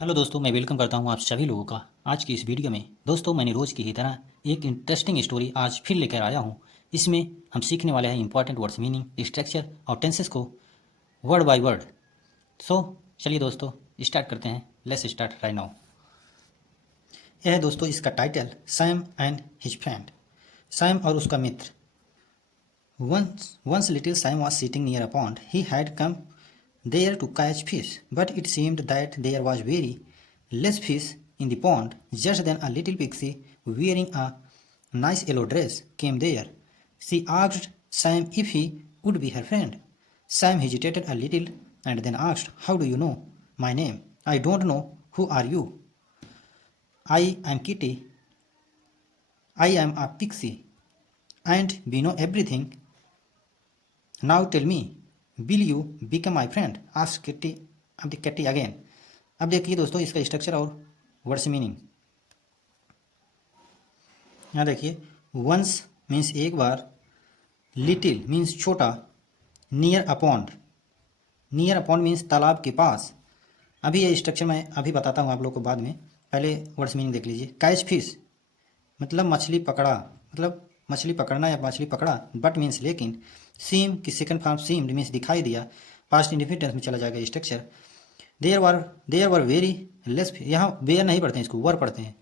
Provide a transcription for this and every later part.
Hello दोस्तों, मैं welcome करता हूं आप सभी लोगों का आज की इस वीडियो में। दोस्तों, मैंने रोज़ की ही तरह एक इंटरेस्टिंग स्टोरी आज फिर लेकर आया हूं। इसमें हम सीखने वाले हैं इंपॉर्टेंट वर्ड्स मीनिंग, स्ट्रक्चर और टेंसेस को वर्ड बाय वर्ड। सो चलिए दोस्तों, स्टार्ट करते हैं। Let's start right now. यह है दोस्तों इसका title, Sam and his friend. Sam और उसका मित्र। Once little Sam was sitting near a pond. He had come there to catch fish, but it seemed that there was very less fish in the pond. Just then a little pixie wearing a nice yellow dress came there. She asked Sam if he would be her friend. Sam hesitated a little and then asked, "How do you know my name?" "I don't know. Who are you?" "I am Kitty. I am a pixie, and we know everything. Now tell me, will you become my friend?" asked Kitty, अब Kitty again. अब देखिए दोस्तों इसका structure और words meaning. यहाँ देखिए, once means एक बार, लिटिल मीन्स छोटा, near a pond, near a pond means तालाब के पास। अभी ये स्ट्रक्चर मैं अभी बताता हूँ आप लोग को बाद में, पहले वर्ड्स मीनिंग देख लीजिए। कैच फिश मतलब मछली पकड़ा, मतलब मछली पकड़ना या मछली पकड़ा। बट मीन्स लेकिन। सीम की सेकंड फॉर्म सीम्ड मीन्स दिखाई दिया, पास्ट इंडेफिनिट टेंस में चला जाएगा structure. There were very less, यहाँ वेयर नहीं पढ़ते हैं, इसको वर पढ़ते हैं।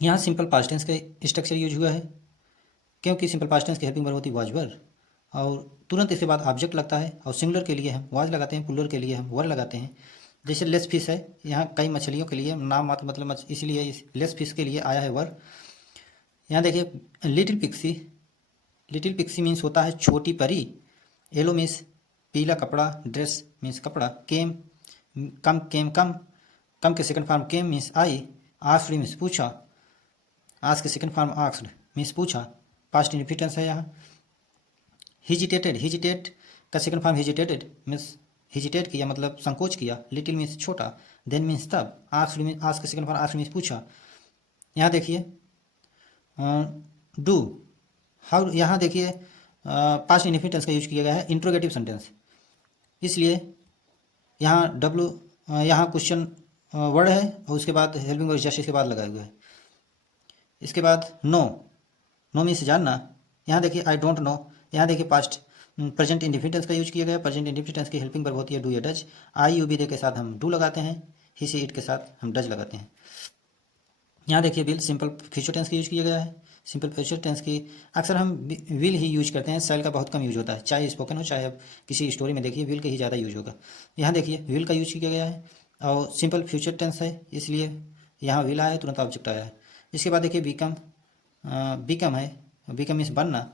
यहाँ सिंपल पास्ट टेंस का स्ट्रक्चर यूज हुआ है, क्योंकि सिंपल पास्ट टेंस की हेल्पिंग वर्ब होती है वाज वर, और तुरंत इसके बाद ऑब्जेक्ट लगता है, और सिंगुलर के लिए हम वाज लगाते हैं, प्लूरल के लिए हम वर लगाते हैं। जैसे लेस फिश है, यहाँ कई मछलियों के लिए नाम मात्र मतलब इसलिए लेस फिश के लिए आया है वर। यहाँ देखिए लिटिल पिक्सी मीन्स होता है छोटी परी। येलो मीन्स पीला कपड़ा, ड्रेस मीन्स कपड़ा। कम के second form came means I. Asked means पूछा, आस्क के सेकंड फॉर्म आस्क्ड मीन्स पूछा, पास्ट इंडिफिटेंस है यहाँ। हिजिटेट का सेकंड फॉर्म हिजिटेटेड मीन्स हिजिटेट किया मतलब संकोच किया। लिटिल मीन्स छोटा, देन मीन्स तब, आस्क्ड मीन्स आस्क के सेकंड फॉर्म आस्क्ड मीन्स पूछा। यहाँ देखिए डू, हाउ, यहाँ देखिए पास्ट इंडेफिनिट टेंस का यूज किया गया है, इंट्रोगेटिव सेंटेंस, इसलिए यहाँ डब्लू, यहाँ क्वेश्चन वर्ड है और उसके बाद हेल्पिंग वर्ब जस्ट इसके बाद लगाया हुआ है। इसके बाद नो, नो मीन्स जानना। यहाँ देखिए आई डोंट नो, यहाँ देखिए पास्ट प्रेजेंट इंडेफिनिट टेंस का यूज किया गया। प्रेजेंट इंडेफिनिट टेंस की हेल्पिंग वर्ब होती है डू या डज। आई यू बी दे के साथ हम डू लगाते हैं, ही सी इट के साथ हम डज लगाते हैं। यहाँ देखिए विल सिंपल फ्यूचर टेंस का यूज किया गया है। सिंपल फ्यूचर टेंस की अक्सर हम विल ही यूज करते हैं, सेल का बहुत कम यूज होता है, चाहे स्पोकन हो चाहे आप किसी स्टोरी में देखिए विल का ही ज़्यादा यूज होगा। यहाँ देखिए विल का यूज किया गया है और सिंपल फ्यूचर टेंस है, इसलिए यहाँ विल आया है, तुरंत ऑब्जेक्ट आया है। इसके बाद देखिए बिकम है, बिकम मीन्स बनना,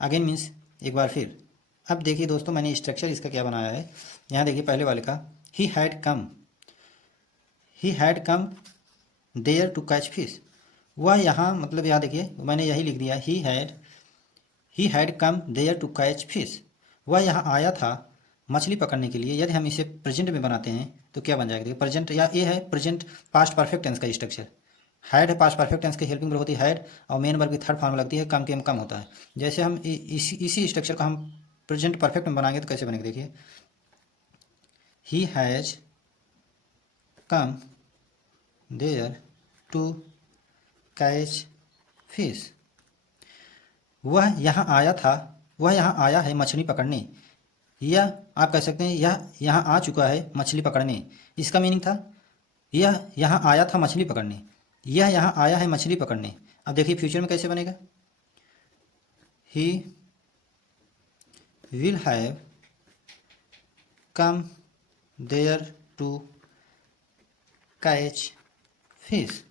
अगेन मीन्स एक बार फिर। अब देखिए दोस्तों मैंने स्ट्रक्चर इसका क्या बनाया है। यहाँ देखिए पहले वाले का, he had come there to catch fish. वह यहाँ मतलब यहाँ देखिए मैंने यही लिख दिया, he had come there to catch fish. वह यहाँ आया था मछली पकड़ने के लिए। यदि हम इसे प्रेजेंट में बनाते हैं तो क्या बन जाएगा, देखिए प्रेजेंट, या ये है प्रेजेंट पास्ट परफेक्ट टेंस का स्ट्रक्चर। हैड है पास्ट परफेक्ट टेंस की हेल्पिंग वर्ब होती है हैड, और मेन वर्ब की थर्ड फॉर्म लगती है कम, कम होता है। जैसे हम इसी स्ट्रक्चर को हम प्रेजेंट परफेक्ट में बनाएंगे तो कैसे बनेगा, देखिए he has come there to catch fish. वह यहाँ आया था, वह यहाँ आया है मछली पकड़ने, यह आप कह सकते हैं यह यहाँ आ चुका है मछली पकड़ने। इसका मीनिंग था यह यहाँ आया था मछली पकड़ने, यह यहाँ आया है मछली पकड़ने। अब देखिए फ्यूचर में कैसे बनेगा, he will have come there to catch fish.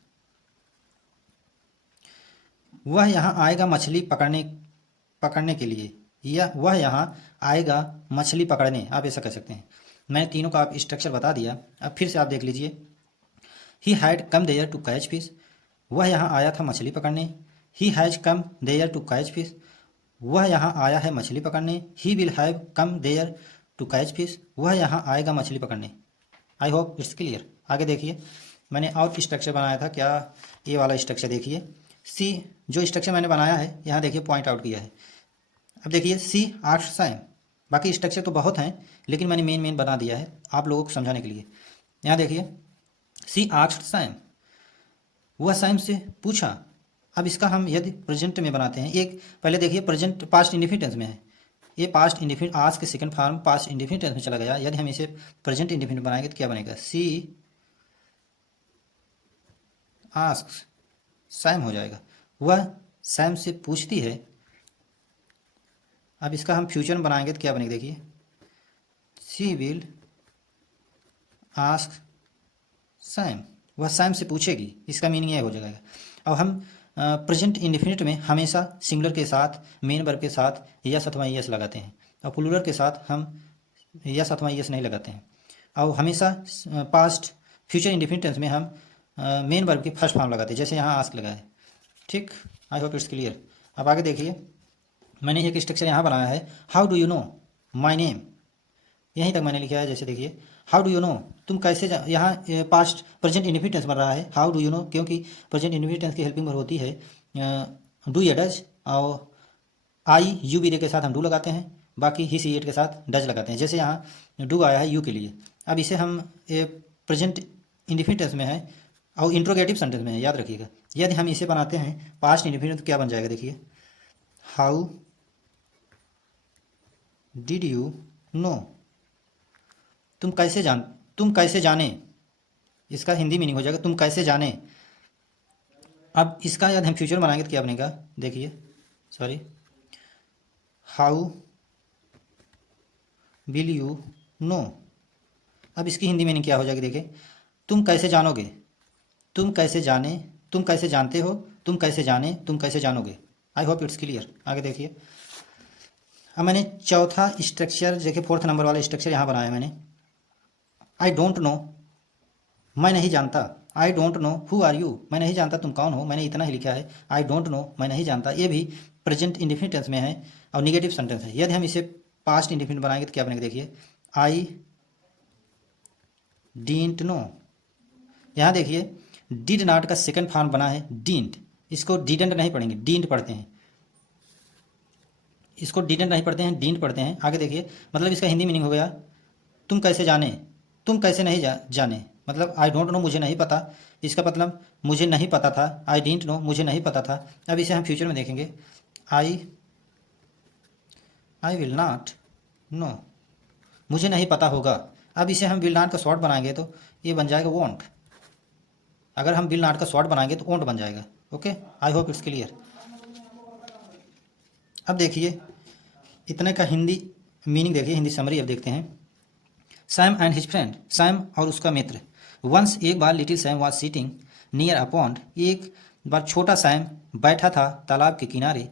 वह यहाँ आएगा मछली पकड़ने के लिए, या वह यहाँ आएगा मछली पकड़ने, आप ऐसा कह सकते हैं। मैंने तीनों का आप स्ट्रक्चर बता दिया, अब फिर से आप देख लीजिए। He had come there to catch fish, वह यहाँ आया था मछली पकड़ने। He has come there to catch fish, वह यहाँ आया है मछली पकड़ने। He will have come there to catch fish, वह यहाँ आएगा मछली पकड़ने। I hope it's clear. आगे देखिए मैंने और स्ट्रक्चर बनाया था, क्या ये वाला स्ट्रक्चर देखिए। सी जो स्ट्रक्चर मैंने बनाया है यहाँ देखिए पॉइंट आउट किया है। अब देखिए सी आर्ट्स साइंस, बाकी स्ट्रक्चर तो बहुत हैं लेकिन मैंने मेन बना दिया है आप लोगों को समझाने के लिए। यहाँ देखिए, सी आस्क्ड सैम, वह सैम से पूछा। अब इसका हम यदि प्रेजेंट में बनाते हैं, एक पहले देखिए प्रेजेंट पास्ट इंडेफिनिट टेंस में है, ये पास्ट इंडेफिनिट आज के second form past indefinite tense में चला गया। यदि हम इसे प्रेजेंट इंडेफिनिट बनाएंगे तो क्या बनेगा, सी आस्क्स सैम हो जाएगा, वह सैम से पूछती है। अब इसका हम फ्यूचर में बनाएंगे तो क्या बनेगा, देखिए सी विल आस्क सैम, वह सैम से पूछेगी, इसका मीनिंग ये हो जाएगा। अब हम प्रेजेंट इंडेफिनिट में हमेशा सिंगुलर के साथ मेन वर्ब के साथ यस अथवा यस लगाते हैं, और प्लूरल के साथ हम यस अथवा यस नहीं लगाते हैं। और हमेशा पास्ट फ्यूचर इंडेफिनिट टेंस में हम मेन वर्ब के फर्स्ट फॉर्म लगाते हैं, जैसे यहाँ आस्क लगा है। ठीक, आई होप इट्स क्लियर। अब आगे देखिए, मैंने एक स्ट्रक्चर यहाँ बनाया है, how do you know my name, यहीं तक मैंने लिखा है। जैसे देखिए, हाउ डू यू नो, तुम कैसे यहाँ पास्ट प्रेजेंट इंडेफिनिट टेंस बन रहा है, हाउ डू यू नो, क्योंकि प्रेजेंट इंडेफिनिट टेंस की हेल्पिंग वर्ब होती है डू या डज, और आई यू बी रे के साथ हम डू लगाते हैं, बाकी ही सी एट के साथ डज लगाते हैं। जैसे यहाँ डू आया है यू के लिए, अब इसे हम प्रेजेंट इंडेफिनिट टेंस में है और इंट्रोगेटिव सेंटेंस में है, याद रखिएगा। यदि हम इसे बनाते हैं पास्ट इंडेफिनिट तो क्या बन जाएगा, देखिए हाउ डिड यू नो, तुम कैसे जाने, इसका हिंदी मीनिंग हो जाएगा तुम कैसे जाने। अब इसका यदि हम फ्यूचर बनाएंगे तो क्या बनेगा, देखिए sorry, how will you know. अब इसकी हिंदी मीनिंग क्या हो जाएगी, देखिए तुम कैसे जानोगे, तुम कैसे जाने, तुम कैसे जानते हो, तुम कैसे जाने, तुम कैसे जानोगे। I hope it's clear. आगे देखिए, अब मैंने चौथा स्ट्रक्चर, देखिए फोर्थ नंबर वाला स्ट्रक्चर यहाँ बनाया है मैंने, आई डोंट नो, मैं नहीं जानता। I don't know who are you, मैं नहीं जानता तुम कौन हो, मैंने इतना ही लिखा है, आई डोंट नो मैं नहीं जानता। ये भी प्रेजेंट इंडेफिनिट टेंस में है और निगेटिव सेंटेंस है। यदि हम इसे पास्ट इंडेफिनिट बनाएंगे तो क्या बनेगा, देखिए आई डिडंट नो। यहाँ देखिए डिड नॉट का सेकंड फॉर्म बना है डिडंट, इसको डिडंट नहीं पढ़ेंगे, डिडंट पढ़ते हैं, इसको डिडंट नहीं पढ़ते हैं, डिडंट पढ़ते हैं। आगे देखिए, मतलब इसका हिंदी मीनिंग हो गया तुम कैसे जाने, तुम कैसे नहीं जाने, मतलब आई डोंट नो मुझे नहीं पता, इसका मतलब मुझे नहीं पता था, आई डिडंट नो मुझे नहीं पता था। अब इसे हम फ्यूचर में देखेंगे, आई विल नॉट नो, मुझे नहीं पता होगा। अब इसे हम विल नॉट का शॉर्ट बनाएंगे तो ये बन जाएगा वॉन्ट, अगर हम विल नॉट का शॉर्ट बनाएंगे तो वॉन्ट बन जाएगा। Okay, I hope it's clear. अब देखिए इतने का हिंदी मीनिंग देखिए, हिंदी समरी अब देखते हैं। Sam and his friend, Sam और उसका मित्र। वंस एक बार little Sam was sitting near a pond, एक बार छोटा सैम बैठा था तालाब के किनारे।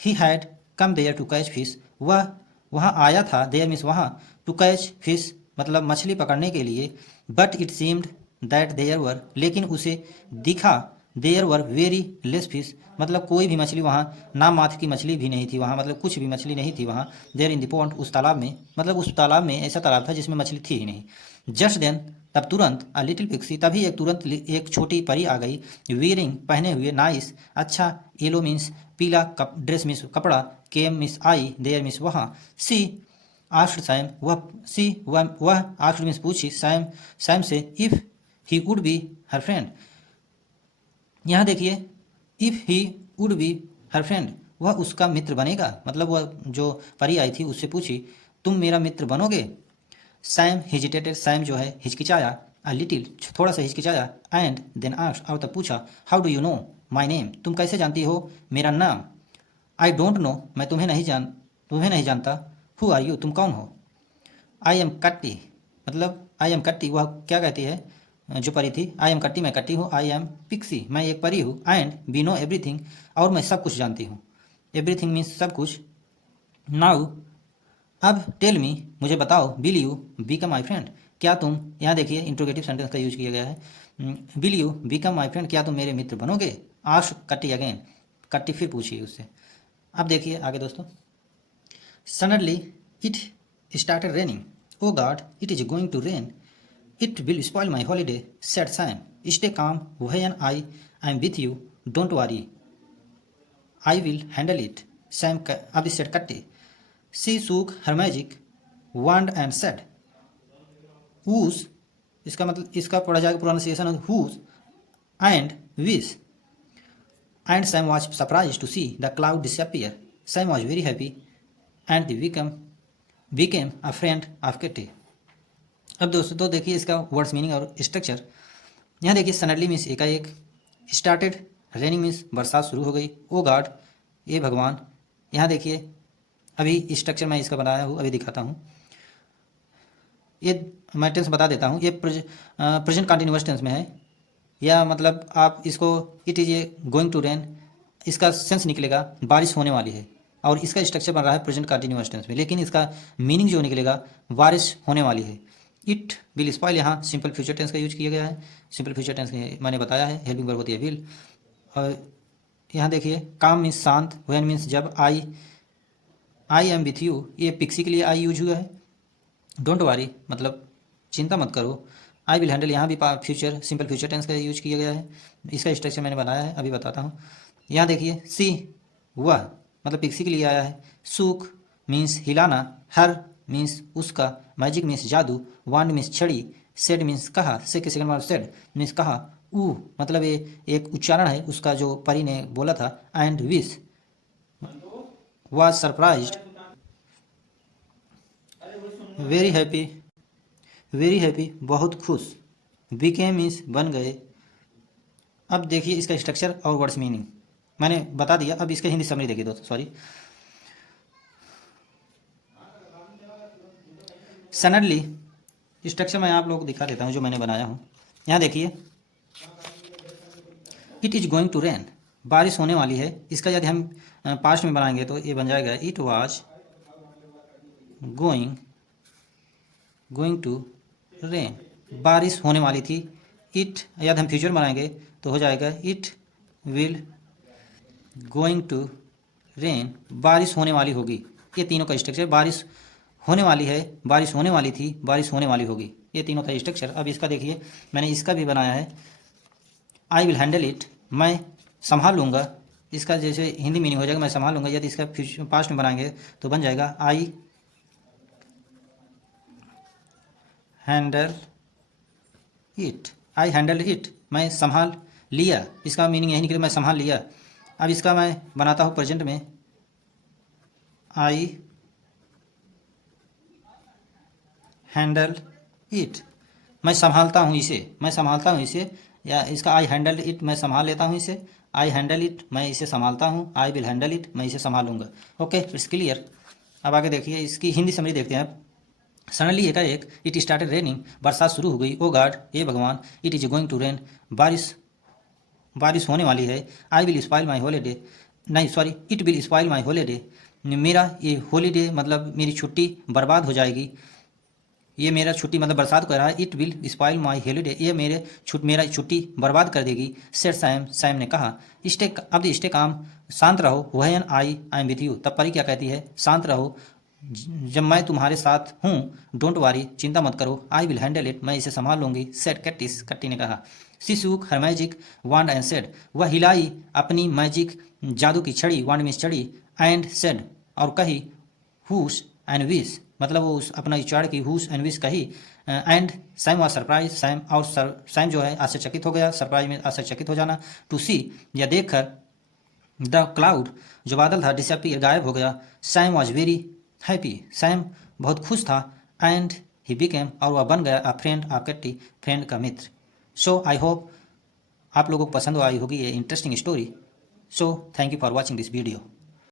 He had come there to catch fish, वह वहाँ आया था, देयर मीन्स वहाँ, टू कैच फिश मतलब मछली पकड़ने के लिए। But it seemed that there were, लेकिन उसे दिखा there were very less fish, मतलब कोई भी मछली वहाँ, नाम मात्र की मछली भी नहीं थी वहाँ, मतलब कुछ भी मछली नहीं थी वहाँ। देयर इन द पॉन्ड, उस तालाब में, मतलब उस तालाब में ऐसा तालाब था जिसमें मछली थी ही नहीं। जस्ट देन, तब तुरंत, अ लिटिल पिक्सी, तभी एक छोटी परी आ गई, वियरिंग पहने हुए, नाइस अच्छा, येलो मीन्स पीला, ड्रेस मीन्स कपड़ा, केम मीन्स आई, देयर मीन्स वहाँ, सी आस्क्ड सैम, वह आस्क्ड मीन्स पूछी सैम से, if he would be her friend. यहाँ देखिए if he would be her friend, वह उसका मित्र बनेगा, मतलब वह जो परी आई थी उससे पूछी तुम मेरा मित्र बनोगे। सैम हेजिटेटेड, सैम जो है हिचकिचाया, अ लिटिल थोड़ा सा हिचकिचाया, एंड देन आस्क्ड और तब पूछा, how do you know my name, तुम कैसे जानती हो मेरा नाम। आई डोंट नो, मैं तुम्हें नहीं जानता। हु आर यू, तुम कौन हो। आई एम कट्टी, मतलब आई एम कट्टी, वह क्या कहती है जो परी थी, आई एम कट्टी, मैं कट्टी हूँ, आई एम पिक्सी, मैं एक परी हूँ, एंड वी नो एवरीथिंग, और मैं सब कुछ जानती हूँ। एवरीथिंग मीन्स सब कुछ। नाउ, अब टेल मी, मुझे बताओ, will you become my friend, क्या तुम, यहाँ देखिए इंट्रोगेटिव सेंटेंस का यूज किया गया है, will you become my friend, क्या तुम मेरे मित्र बनोगे। आस्क कट्टी अगेन, कट्टी फिर पूछिए उससे। अब देखिए आगे दोस्तों, suddenly it started raining, oh God it is going to rain, it will spoil my holiday, said Sam, stay calm when I am with you, don't worry, I will handle it. Sam, अब said Kitty, she shook her magic wand and said, whoosh, इसका मतलब इसका पढ़ा जाएगा pronunciation whose and which. And Sam was surprise to see the cloud disappear. Sam was very happy and became a friend of Kitty. अब दोस्तों तो देखिए इसका वर्ड्स मीनिंग और स्ट्रक्चर। यहाँ देखिए सडनली मीन्स एकाएक, स्टार्टेड रेनिंग मीन्स बरसात शुरू हो गई, ओ गॉड ये भगवान। यहाँ देखिए अभी स्ट्रक्चर मैं इसका बनाया हूँ, अभी दिखाता हूँ। ये मैं टेंस बता देता हूँ, ये प्रेजेंट कंटिन्यूअस टेंस में है, या मतलब आप इसको it is a going to rain, इसका सेंस निकलेगा बारिश होने वाली है, और इसका स्ट्रक्चर बन रहा है प्रेजेंट कंटिन्यूअस टेंस में, लेकिन इसका मीनिंग जो निकलेगा बारिश होने वाली है। इट विल स्पॉइल, यहाँ सिंपल फ्यूचर टेंस का यूज किया गया है। सिंपल फ्यूचर टेंस मैंने बताया है, हेल्पिंग वर्ब होती है विल। और यहाँ देखिए काम मीन्स शांत, व्हेन मीन्स जब, आई एम विथ यू, ये पिक्सी के लिए आई यूज हुआ है। डोंट वरी मतलब चिंता मत करो। आई विल हैंडल, यहाँ भी फ्यूचर सिंपल फ्यूचर टेंस का यूज किया गया है। इसका स्ट्रक्चर मैंने बनाया है, अभी बताता हूँ। यहाँ देखिए सी वह मतलब पिक्सी के लिए आया है। सूख मीन्स हिलाना, हर मीन्स उसका, मैजिक मीन्स जादू, वांड मीन्स छड़ी, सेड मीन्स कहा, से के सेकंड वर्ड सेड मीन्स कहा, ऊ मतलब ये एक उच्चारण है उसका जो परी ने बोला था, and wish was surprised, very happy बहुत खुश, बिकेम मीन्स बन गए। अब देखिए इसका स्ट्रक्चर और वर्ड्स मीनिंग मैंने बता दिया, अब इसका हिंदी समरी देखिए दोस्तों, सॉरी। सडनली स्ट्रक्चर मैं आप लोग को दिखा देता हूँ जो मैंने बनाया हूँ। यहाँ देखिए it is going to rain, बारिश होने वाली है। इसका यदि हम पास्ट में बनाएंगे तो ये बन जाएगा it was going to rain, बारिश होने वाली थी। इट यदि हम फ्यूचर बनाएंगे तो हो जाएगा it will going to rain, बारिश होने वाली होगी। ये तीनों का स्ट्रक्चर, बारिश होने वाली है, बारिश होने वाली थी, बारिश होने वाली होगी, ये तीनों का स्ट्रक्चर। अब इसका देखिए मैंने इसका भी बनाया है, आई विल हैंडल इट, मैं संभाल लूँगा। इसका जैसे हिंदी मीनिंग हो जाएगा मैं संभाल लूँगा। यदि इसका पास्ट में बनाएंगे तो बन जाएगा I handle it, I handle it मैं संभाल लिया। इसका मीनिंग यही निकले मैं संभाल लिया। अब इसका मैं बनाता हूँ प्रेजेंट में, आई हैंडल इट मैं संभालता हूँ इसे, मैं संभालता हूँ इसे, या इसका आई हैंडल इट मैं संभाल लेता हूँ इसे, आई हैंडल इट मैं इसे संभालता हूँ, आई विल हैंडल इट मैं इसे संभालूंगा। Okay it's clear. अब आगे देखिए इसकी हिंदी समरी देखते हैं। सडनली एकाएक इट स्टार्टेड रेनिंग, बरसात शुरू हो गई, ओ गॉड ये भगवान, it is going to rain, बारिश होने वाली है। I will spoil my holiday, नहीं sorry it will spoil my holiday, मेरा ये हॉलीडे मतलब मेरी छुट्टी बर्बाद हो जाएगी। ये मेरा छुट्टी मतलब बरसात को कह रहा है, it will spoil my holiday, ये मेरा छुट्टी बर्बाद कर देगी। सेड सैम ने कहा, स्टे काम शांत रहो, when I am with you, तब परी क्या कहती है, शांत रहो जब मैं तुम्हारे साथ हूँ, डोंट वरी चिंता मत करो, आई विल हैंडल इट मैं इसे संभाल लूँगी, सेड कट्टी ने कहा। She shook her magic wand and said, वह हिलाई अपनी मैजिक जादू की छड़ी, वांड मीन्स छड़ी, एंड सेड और कही, हुश एंड विश मतलब वो उस अपना उच्चारण की, हुश एंड विश कही। And Sam was surprise, Sam जो है आश्चर्यचकित हो गया, सरप्राइज में आश्चर्यचकित हो जाना, टू सी या देख कर, द क्लाउड जो बादल था, डिसअपियर गायब हो गया। Sam was very happy, Sam बहुत खुश था, एंड ही बिकेम और वह बन गया, अ फ्रेंड ऑफ किट्टी फ्रेंड का मित्र। सो आई होप आप लोगों को पसंद आई होगी ये interesting story. So thank you for watching this video.